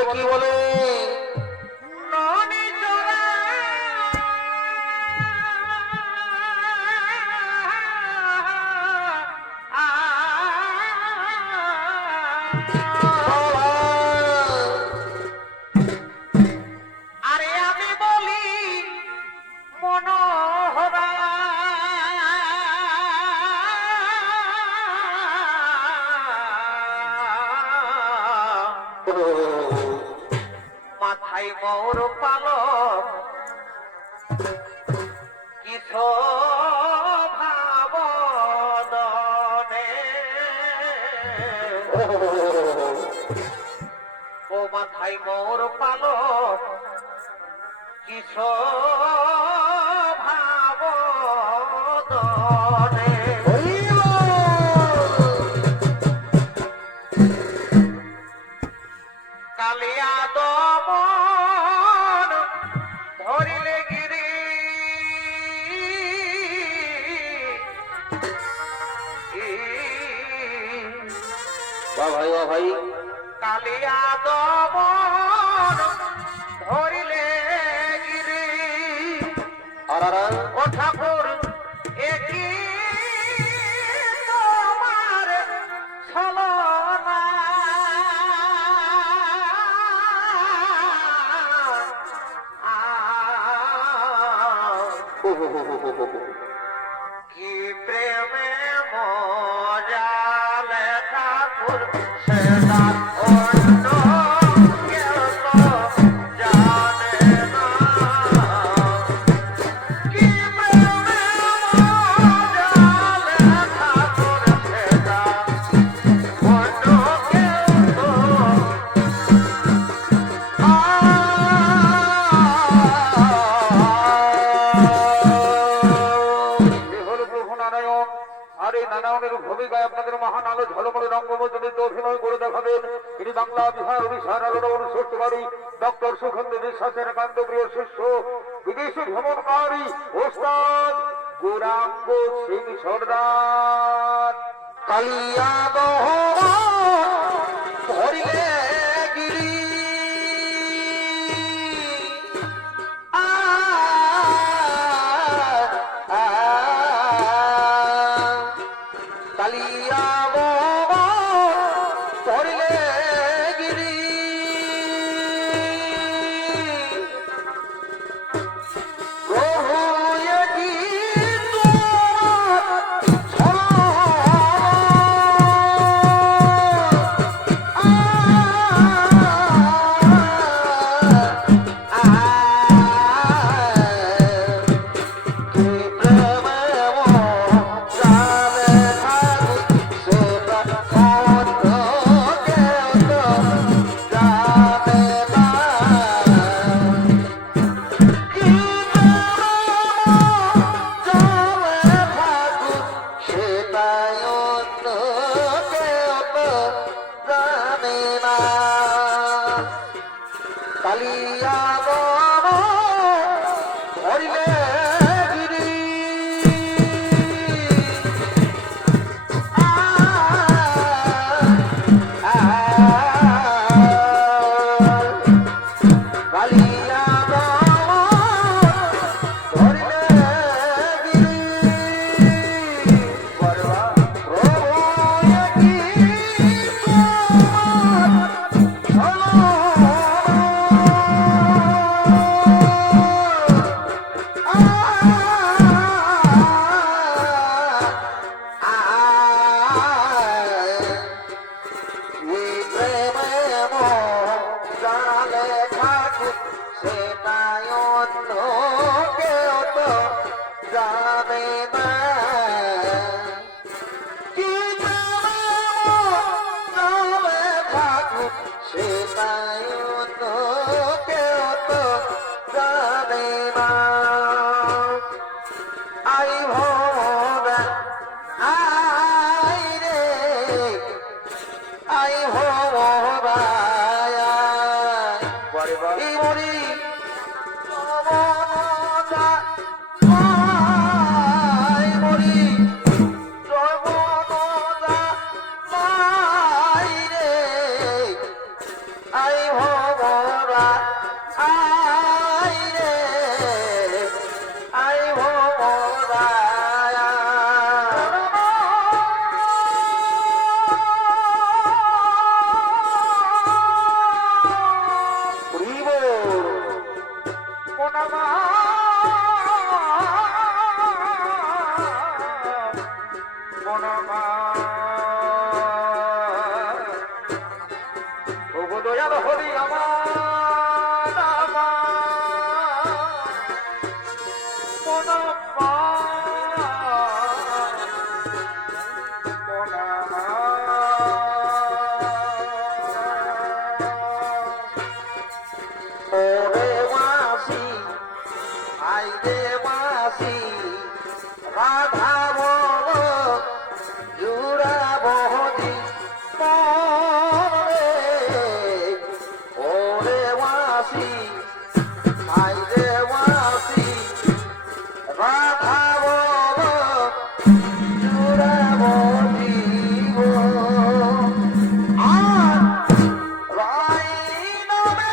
বলে কি বলে মাথায় মোর পালক কি শোভাবদনে ও মাথায় মোর পালক কি শোভাবদনে কালিয়া দমন ধরিলে গিরি ভাই ভাই কালিয়া দমন ধরিলে গিরি ও ঠাকুর একই তোমার ছলনা কি প্রেমে মজালে ঠাকুর সেটা অন্য কেউ তো জানে না কি প্রেমে মজালে ঠাকুর সেটা অন্য কেউ তো নানায়নের ভূমিকায় আপনাদের মহান আলো ঝলমলে রঙ্গমঞ্চে অভিনয় করে দেখাবেন তিনি বাংলা বিহার উড়িষ্যার আলোড়ন অনুষ্ঠিতকারী ডক্টর সুখেন্দ্র বিশ্বাসের কান্তপ্রিয় শিষ্য বিদেশি ভ্রমণকারী ওস্তাদ গৌরাঙ্গ সিং সর্দার কালিয়া ধরিলে গিরি কালিয়া ধরিলে গিরি প্রভু এটি তোমার ওরে মাসি আইরে মাসি রাধা বলো জুড়া বহদি পরে ওরে মাসি আইরে মাসি রাধা বলো জুড়া বহদি আর রাই নবে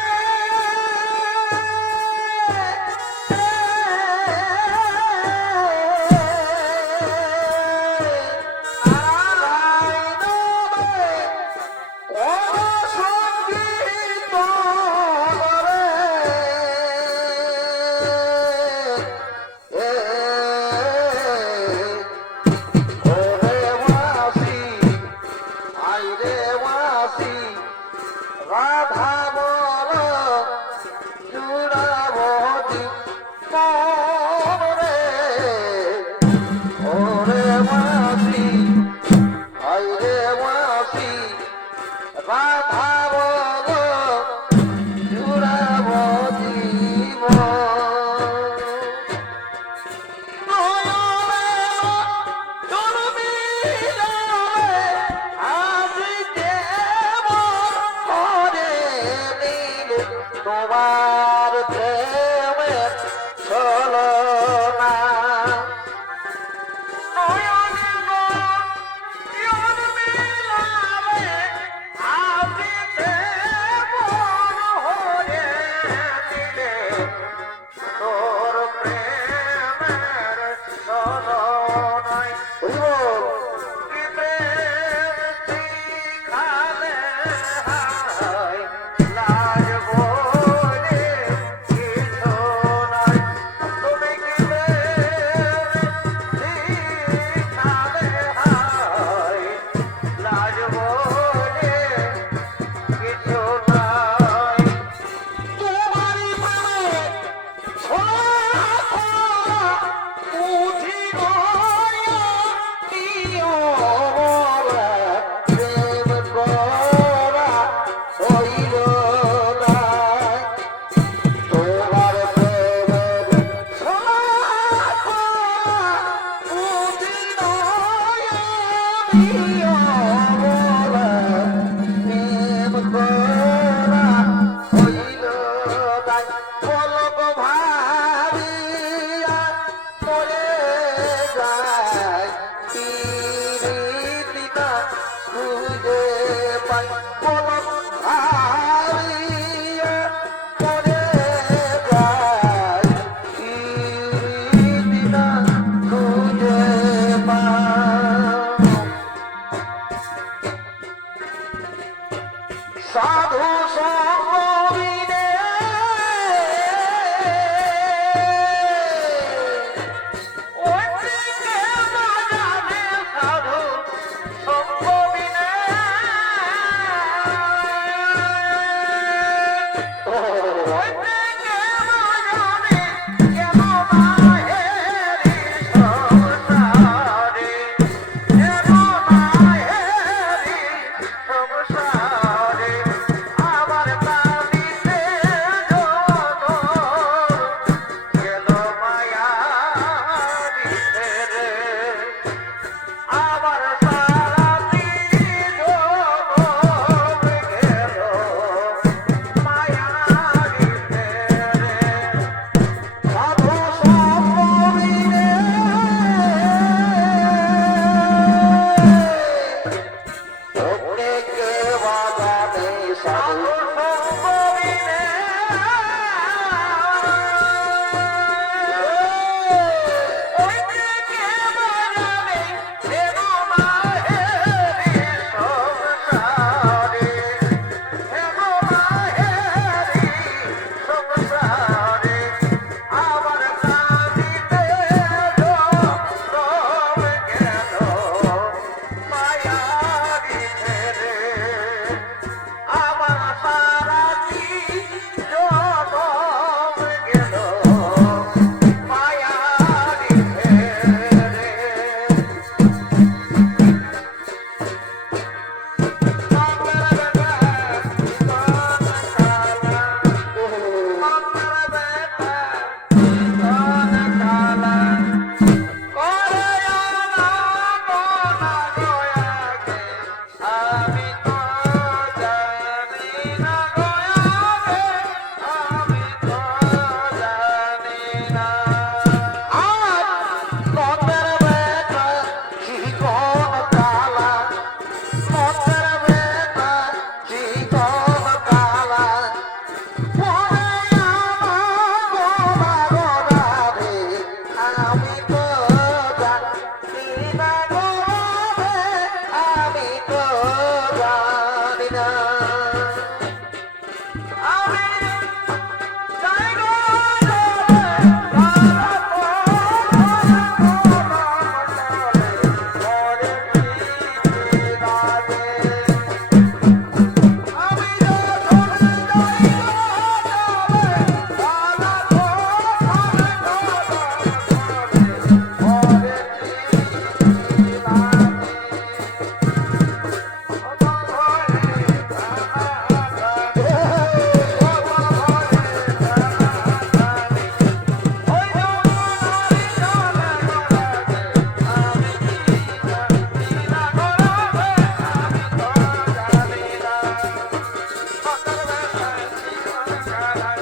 রাধা বল চূড়াবতী রে ওরে মাসি আইরে মাসি রাধা বল চূড়াবতী তোমার প্রেমের ছলো না তোর প্রেমের ছলো নাই কি প্রেম শিখালে হায় লাজ বলে কিছু নাই তুমি কি প্রেম শিখালে হায় লাজ বলে কিছু নাই তোমারই মানে বুঝি প্রেম করা হইল না তোমার প্রেমের প্রেম করা হইল না পলক ভাবিয়া পড়ে যায় তিরিদিনা খুঁজে পাই পলক ভাবিয়া পড়ে যায় তিরিদিনা খুঁজে পাই সাধু সঙ্গবিনে ওদিকে বাজারে রাধা